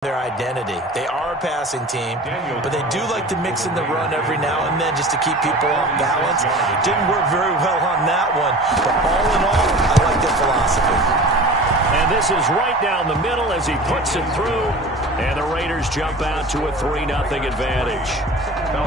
their identity. They are a passing team, but they do like to mix in the run every now and then just to keep people off balance. Didn't work very well on that one, but all in all, I like their philosophy. And this is right down the middle as he puts it through, and the Raiders jump out to a 3-0 advantage.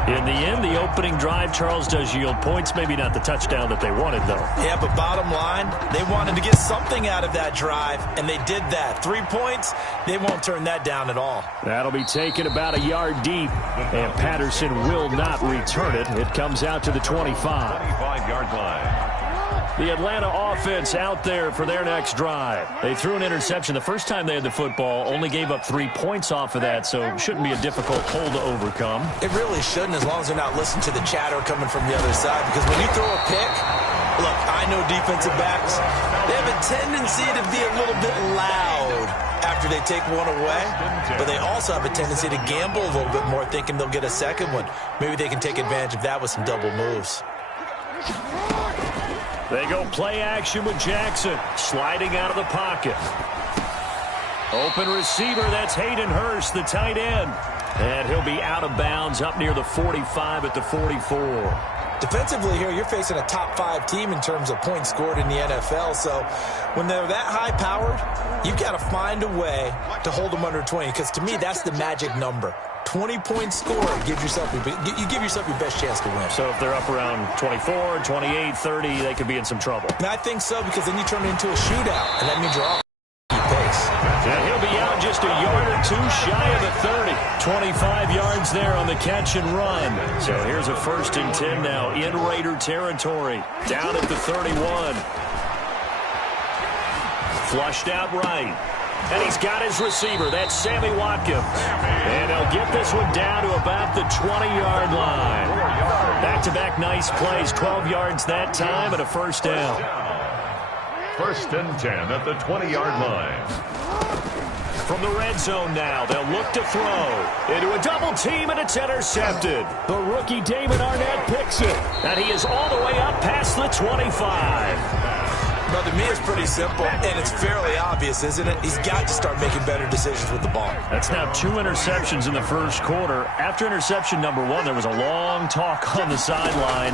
In the end, the opening drive, Charles, does yield points. Maybe not the touchdown that they wanted, though. Yeah, but bottom line, they wanted to get something out of that drive, and they did that. 3 points, they won't turn that down at all. That'll be taken about a yard deep, and Patterson will not return it. It comes out to the 25. 25-yard line. The Atlanta offense out there for their next drive. They threw an interception the first time they had the football, only gave up 3 points off of that, so it shouldn't be a difficult hole to overcome. It really shouldn't, as long as they're not listening to the chatter coming from the other side, because when you throw a pick, look, I know defensive backs, they have a tendency to be a little bit loud after they take one away, but they also have a tendency to gamble a little bit more, thinking they'll get a second one. Maybe they can take advantage of that with some double moves. They go play action with Jackson, sliding out of the pocket. Open receiver, that's Hayden Hurst, the tight end. And he'll be out of bounds up near the 45 at the 44. Defensively here, you're facing a top 5 team in terms of points scored in the NFL. So when they're that high-powered, you've got to find a way to hold them under 20, because to me, that's the magic number. 20 points scored, you give yourself your best chance to win. So if they're up around 24, 28, 30, they could be in some trouble. And I think so, because then you turn it into a shootout, and that means you're off pace. And he'll be out just a yard or two shy of the 30. 25 yards there on the catch and run. So here's a 1st and 10 now in Raider territory. Down at the 31. Flushed out right. And he's got his receiver. That's Sammy Watkins. And he'll get this one down to about the 20-yard line. Back-to-back nice plays. 12 yards that time and a 1st down. 1st and 10 at the 20-yard line. From the red zone now, they'll look to throw. Into a double team, and it's intercepted. The rookie David Arnett picks it. And he is all the way up past the 25. Well, to me, it's pretty simple, and it's fairly obvious, isn't it? He's got to start making better decisions with the ball. That's now 2 interceptions in the first quarter. After interception number 1, there was a long talk on the sideline,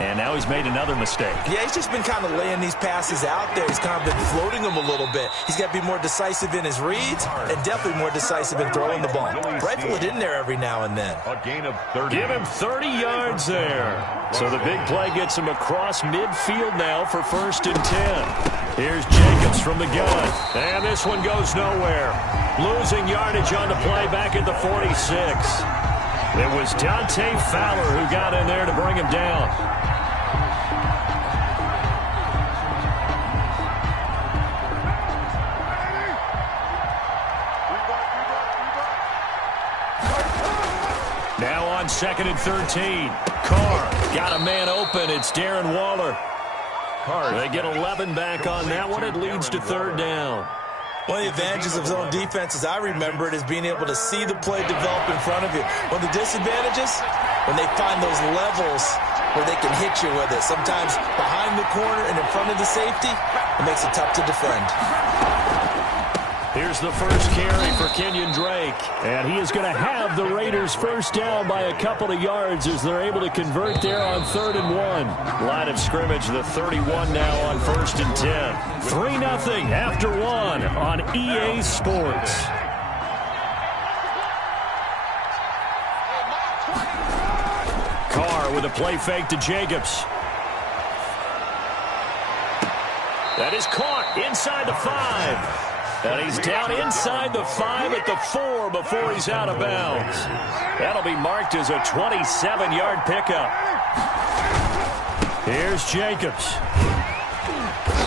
and now he's made another mistake. Yeah, he's just been kind of laying these passes out there. He's kind of been floating them a little bit. He's got to be more decisive in his reads and definitely more decisive in throwing the ball. Rifle it in there every now and then. A gain of 30. Give him 30 yards there. So the big play gets him across midfield now for 1st and 10. Here's Jacobs from the gun. And this one goes nowhere. Losing yardage on the play back at the 46. It was Dante Fowler who got in there to bring him down. Now on 2nd and 13. Carr got a man open. It's Darren Waller. They get 11 back on that one. It leads to 3rd down. One of the advantages of zone defense, as I remember it, is being able to see the play develop in front of you. One of the disadvantages, when they find those levels where they can hit you with it. Sometimes behind the corner and in front of the safety, it makes it tough to defend. Here's the first carry for Kenyon Drake. And he is going to have the Raiders 1st down by a couple of yards as they're able to convert there on 3rd and 1. Line of scrimmage, the 31 now on 1st and 10. 3-0 after 1 on EA Sports. Carr with a play fake to Jacobs. That is caught inside the 5. And he's down inside the 5 at the 4 before he's out of bounds. That'll be marked as a 27-yard pickup. Here's Jacobs.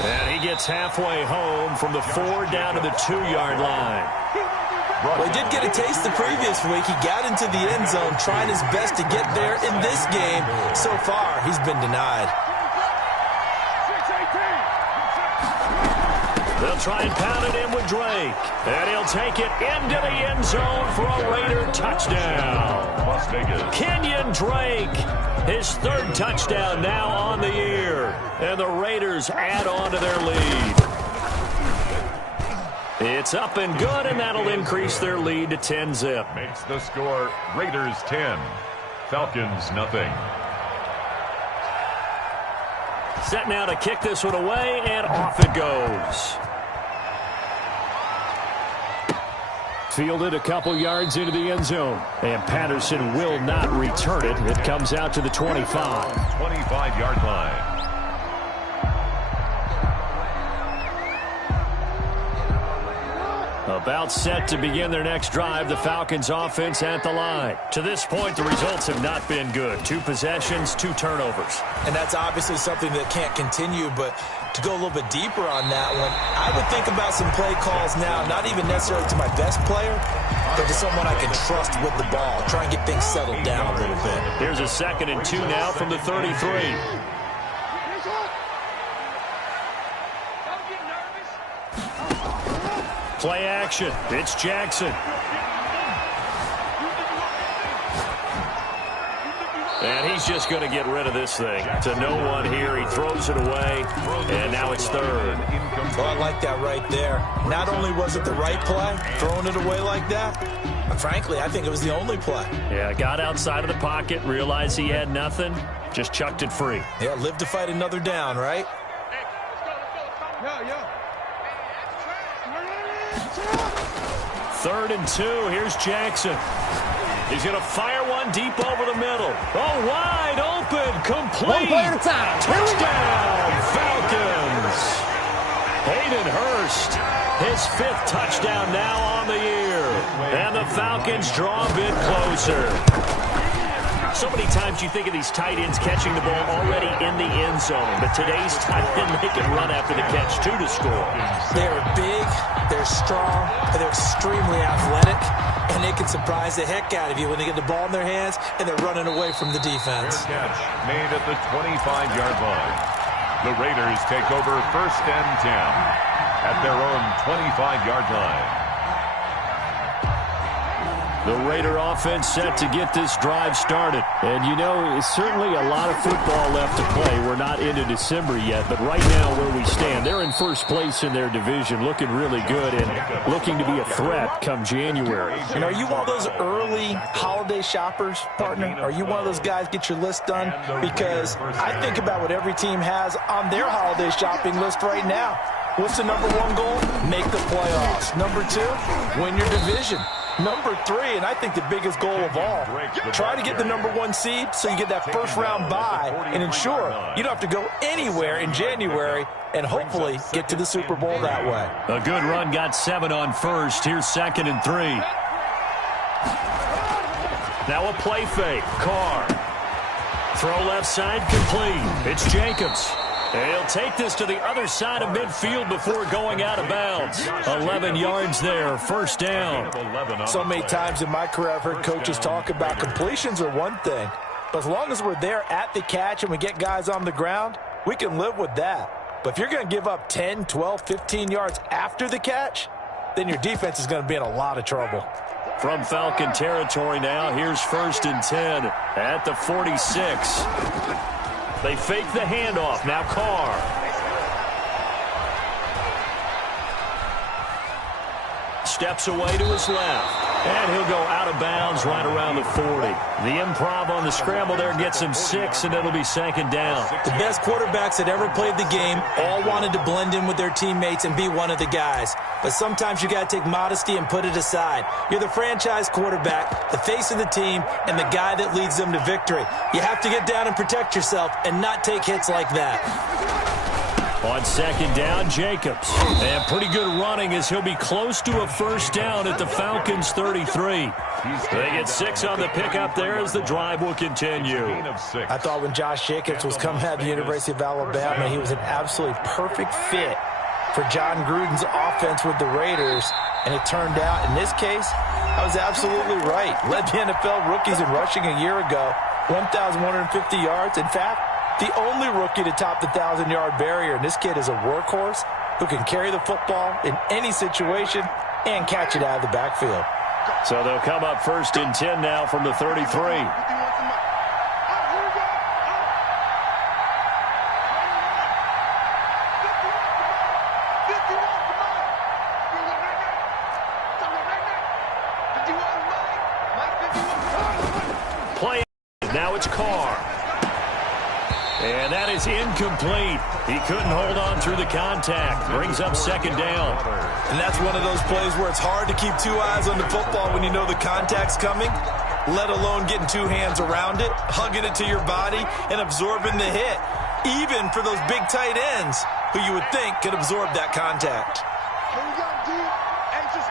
And he gets halfway home from the 4 down to the 2-yard line. Well, he did get a taste the previous week. He got into the end zone trying his best to get there in this game. So far, he's been denied. They'll try and pound it in with Drake. And he'll take it into the end zone for a Raider touchdown. Las Vegas. Kenyon Drake, his 3rd touchdown now on the year. And the Raiders add on to their lead. It's up and good, and that'll increase their lead to 10-zip. Makes the score Raiders 10, Falcons nothing. Set now to kick this one away, and off it goes. Fielded a couple yards into the end zone, and Patterson will not return it. It comes out to the 25. 25-yard line. About set to begin their next drive, the Falcons offense at the line. To this point, the results have not been good. 2 possessions, 2 turnovers. And that's obviously something that can't continue, but to go a little bit deeper on that one, I would think about some play calls now, not even necessarily to my best player, but to someone I can trust with the ball. Try and get things settled down a little bit. Here's a 2nd and 2 now from the 33. Play action. It's Jackson. And he's just going to get rid of this thing. To no one here. He throws it away, and now it's 3rd. Oh, I like that right there. Not only was it the right play, throwing it away like that, but frankly, I think it was the only play. Yeah, got outside of the pocket, realized he had nothing, just chucked it free. Yeah, live to fight another down, right? Third and 2. Here's Jackson. He's going to fire one deep over the middle. Oh, wide open. Complete. 1 play at a time. Touchdown, Falcons. Hayden Hurst, his 5th touchdown now on the year. And the Falcons draw a bit closer. So many times you think of these tight ends catching the ball already in the end zone, but today's tight end, they can run after the catch, too, to score. They're big, they're strong, and they're extremely athletic, and they can surprise the heck out of you when they get the ball in their hands and they're running away from the defense. Catch made at the 25-yard line. The Raiders take over 1st and 10 at their own 25-yard line. The Raider offense set to get this drive started. And, you know, it's certainly a lot of football left to play. We're not into December yet, but right now where we stand, they're in first place in their division, looking really good and looking to be a threat come January. And are you one of those early holiday shoppers, partner? Are you one of those guys get your list done? Because I think about what every team has on their holiday shopping list right now. What's the number 1 goal? Make the playoffs. Number 2, win your division. Number 3, and I think the biggest goal of all, try to get the number 1 seed so you get that first-round bye and ensure you don't have to go anywhere in January and hopefully get to the Super Bowl that way. A good run, got 7 on first. Here's 2nd and 3. Now a play fake. Carr. Throw left side complete. It's Jacobs. He'll take this to the other side of midfield before going out of bounds. 11 yards there, 1st down. So many times in my career I've heard coaches talk about completions are one thing, but as long as we're there at the catch and we get guys on the ground, we can live with that. But if you're going to give up 10, 12, 15 yards after the catch, then your defense is going to be in a lot of trouble. From Falcon territory now, here's 1st and 10 at the 46. They fake the handoff. Now Carr. Steps away to his left. And he'll go out of bounds right around the 40. The improv on the scramble there gets him 6, and it'll be 2nd down. The best quarterbacks that ever played the game all wanted to blend in with their teammates and be one of the guys. But sometimes you got to take modesty and put it aside. You're the franchise quarterback, the face of the team, and the guy that leads them to victory. You have to get down and protect yourself and not take hits like that. On 2nd down, Jacobs. And pretty good running as he'll be close to a 1st down at the Falcons' 33. They get 6 on the pickup there as the drive will continue. I thought when Josh Jacobs was coming out of the University of Alabama, he was an absolutely perfect fit for John Gruden's offense with the Raiders. And it turned out, in this case, I was absolutely right. Led the NFL rookies in rushing a year ago, 1,150 yards. In fact, the only rookie to top the 1,000-yard barrier. And this kid is a workhorse who can carry the football in any situation and catch it out of the backfield. So they'll come up 1st and 10 now from the 33. is incomplete. He couldn't hold on through the contact. Brings up second down. And that's one of those plays where it's hard to keep two eyes on the football when you know the contact's coming, let alone getting two hands around it, hugging it to your body, and absorbing the hit, even for those big tight ends who you would think could absorb that contact. Here we go, D. It's just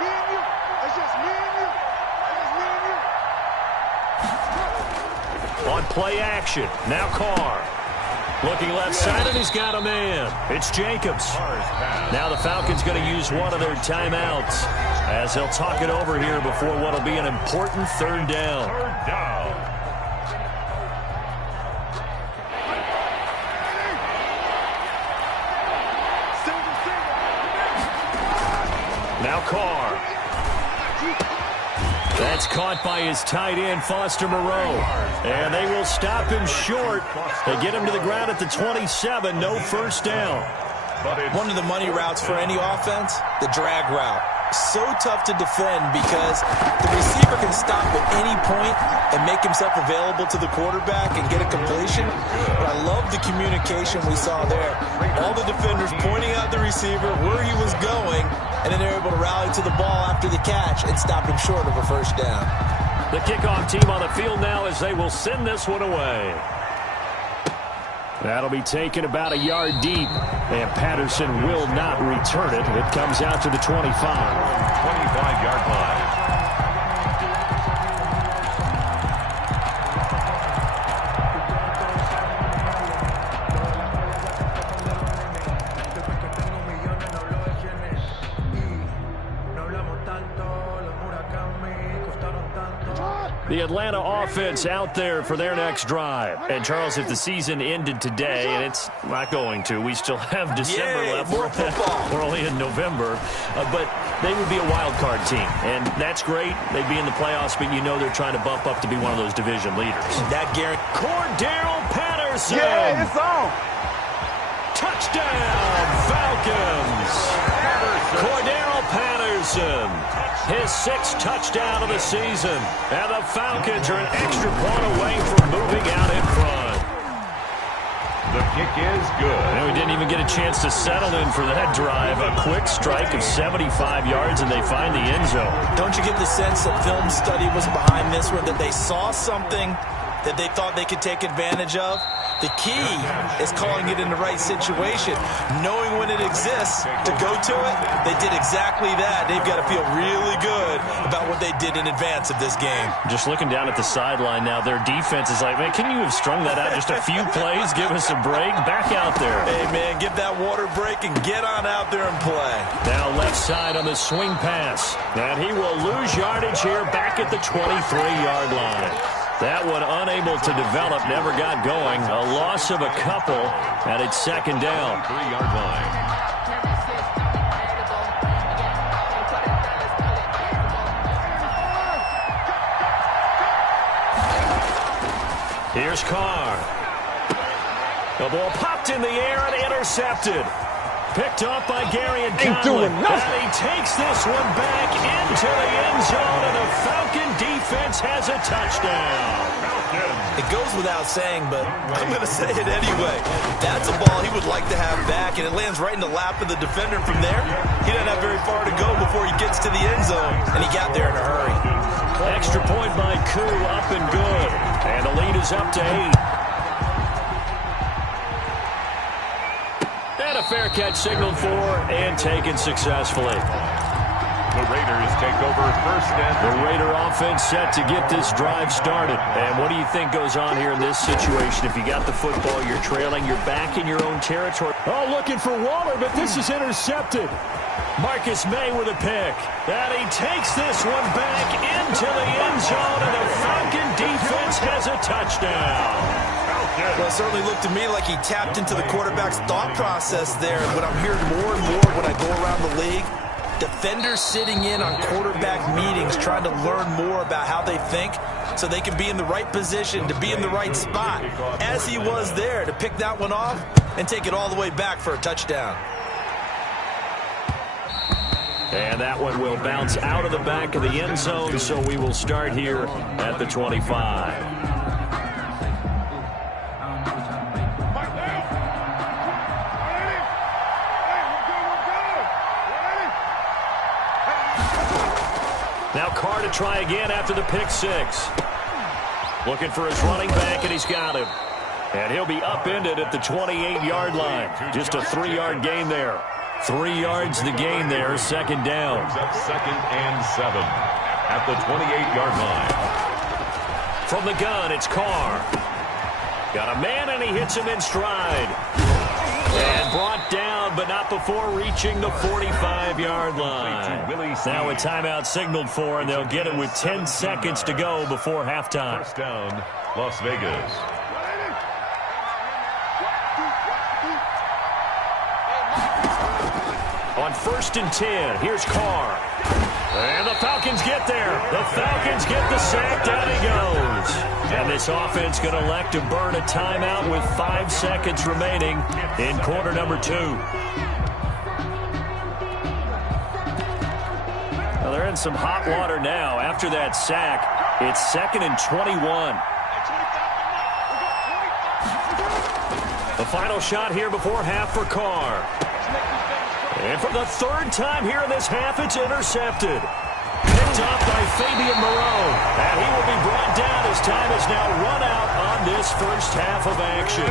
me and you. It's just me and you. It's just me and you. On play action, now Carr. Looking left side, and he's got a man. It's Jacobs. Now the Falcons going to use one of their timeouts as they'll talk it over here before what will be an important third down. Now Carr. That's caught by his tight end, Foster Moreau. And they will stop him short. They get him to the ground at the 27. No first down. One of the money routes for any offense, the drag route. So tough to defend because the receiver can stop at any point and make himself available to the quarterback and get a completion. But I love the communication we saw there. All the defenders pointing out the receiver, where he was going, and then they're able to rally to the ball after the catch and stop him short of a first down. The kickoff team on the field now as they will send this one away. That'll be taken about a yard deep, and Patterson will not return it. It comes out to the 25. 25-yard line. The Atlanta offense out there for their next drive. And, Charles, if the season ended today, and it's not going to, we still have December left. More football. We're only in November. But they would be a wild card team. And that's great. They'd be in the playoffs, but you know they're trying to bump up to be one of those division leaders. That guarantee. Cordero Patterson. Yeah, it's on. Touchdown, Falcons. Cordero Patterson, his sixth touchdown of the season. And the Falcons are an extra point away from moving out in front. The kick is good. And we didn't even get a chance to settle in for that drive. A quick strike of 75 yards, and they find the end zone. Don't you get the sense that film study was behind this one, that they saw something that they thought they could take advantage of? The key is calling it in the right situation, knowing when it exists to go to it. They did exactly that. They've got to feel really good about what they did in advance of this game. Just looking down at the sideline now, their defense is like, man, can you have strung that out just a few plays? Give us a break. Back out there. Hey, man, give that water break and get on out there and play. Now left side on the swing pass. And he will lose yardage here back at the 23-yard line. That one unable to develop, never got going. A loss of a couple, and it's second down. 3-yard line. Here's Carr. The ball popped in the air and intercepted. Picked up by Gary and Conley. And he takes this one back into the end zone, and the Falcon defense has a touchdown. It goes without saying, but I'm going to say it anyway. That's a ball he would like to have back, and it lands right in the lap of the defender from there. He doesn't have very far to go before he gets to the end zone, and he got there in a hurry. Extra point by Koo, up and good. And the lead is up to 8. And a fair catch signaled for and taken successfully. The Raiders take over first and the Raider offense set to get this drive started. And what do you think goes on here in this situation? If you got the football, you're trailing, you're back in your own territory. Oh, looking for Waller, but this is intercepted. Marcus May with a pick. And he takes this one back into the end zone, and the Falcon defense has a touchdown. Well, it certainly looked to me like he tapped into the quarterback's thought process there. And what I'm hearing more and more when I go around the league, defenders sitting in on quarterback meetings trying to learn more about how they think so they can be in the right position, to be in the right spot, as he was there, to pick that one off and take it all the way back for a touchdown. And that one will bounce out of the back of the end zone, so we will start here at the 25. Now Carr to try again after the pick six. Looking for his running back, and he's got him. And he'll be upended at the 28-yard line. Just a 3-yard gain there. 3 yards the gain there, second down. Up 2nd and 7 at the 28-yard line. From the gun, it's Carr. Got a man, and he hits him in stride. And brought down, but not before reaching the 45-yard line. Now a timeout signaled for, and they'll get it with 10 seconds to go before halftime. First down, Las Vegas. On 1st and 10, here's Carr. And the Falcons get there. The Falcons get the sack. Down he goes. And this offense going to elect to burn a timeout with 5 seconds remaining in quarter number 2. Well, they're in some hot water now. After that sack, it's 2nd and 21. The final shot here before half for Carr. And for the 3rd time here in this half, it's intercepted. Picked up by Fabian Moreau. And he will be brought down as time is now run out on this first half of action.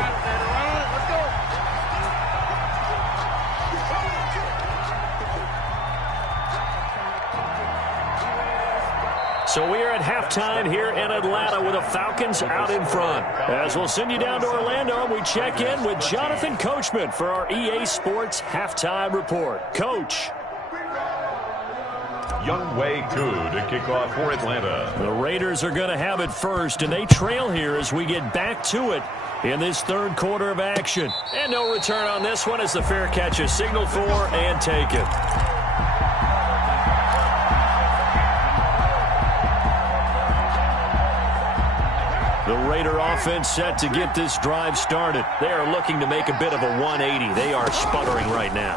So we are at halftime here in Atlanta with the Falcons out in front. As we'll send you down to Orlando, we check in with Jonathan Coachman for our EA Sports Halftime Report. Coach. Young Wei Koo to kick off for Atlanta. The Raiders are going to have it first, and they trail here as we get back to it in this 3rd quarter of action. And no return on this one as the fair catch is signaled for and taken. The Raider offense set to get this drive started. They are looking to make a bit of a 180. They are sputtering right now.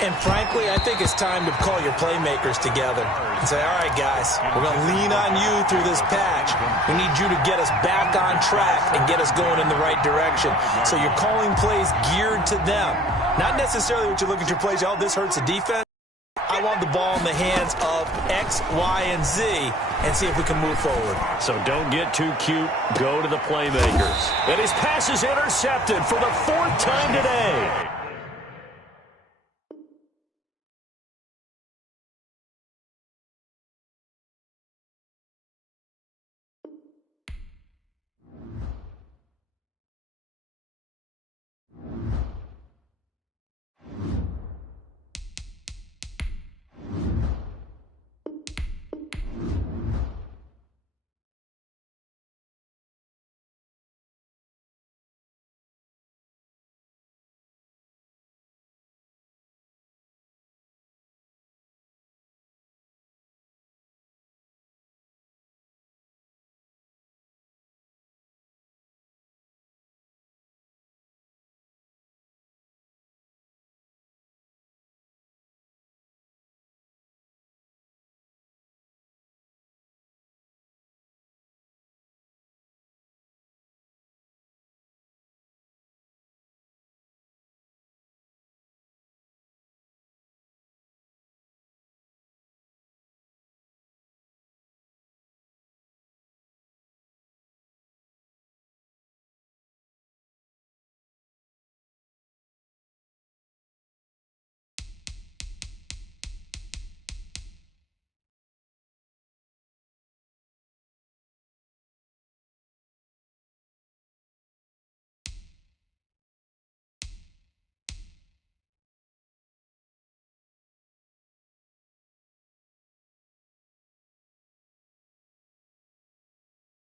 And frankly, I think it's time to call your playmakers together and say, all right, guys, we're going to lean on you through this patch. We need you to get us back on track and get us going in the right direction. So you're calling plays geared to them. Not necessarily what you look at your plays, oh, this hurts the defense. I want the ball in the hands of X, Y, and Z and see if we can move forward. So don't get too cute. Go to the playmakers. And his pass is intercepted for the 4th time today.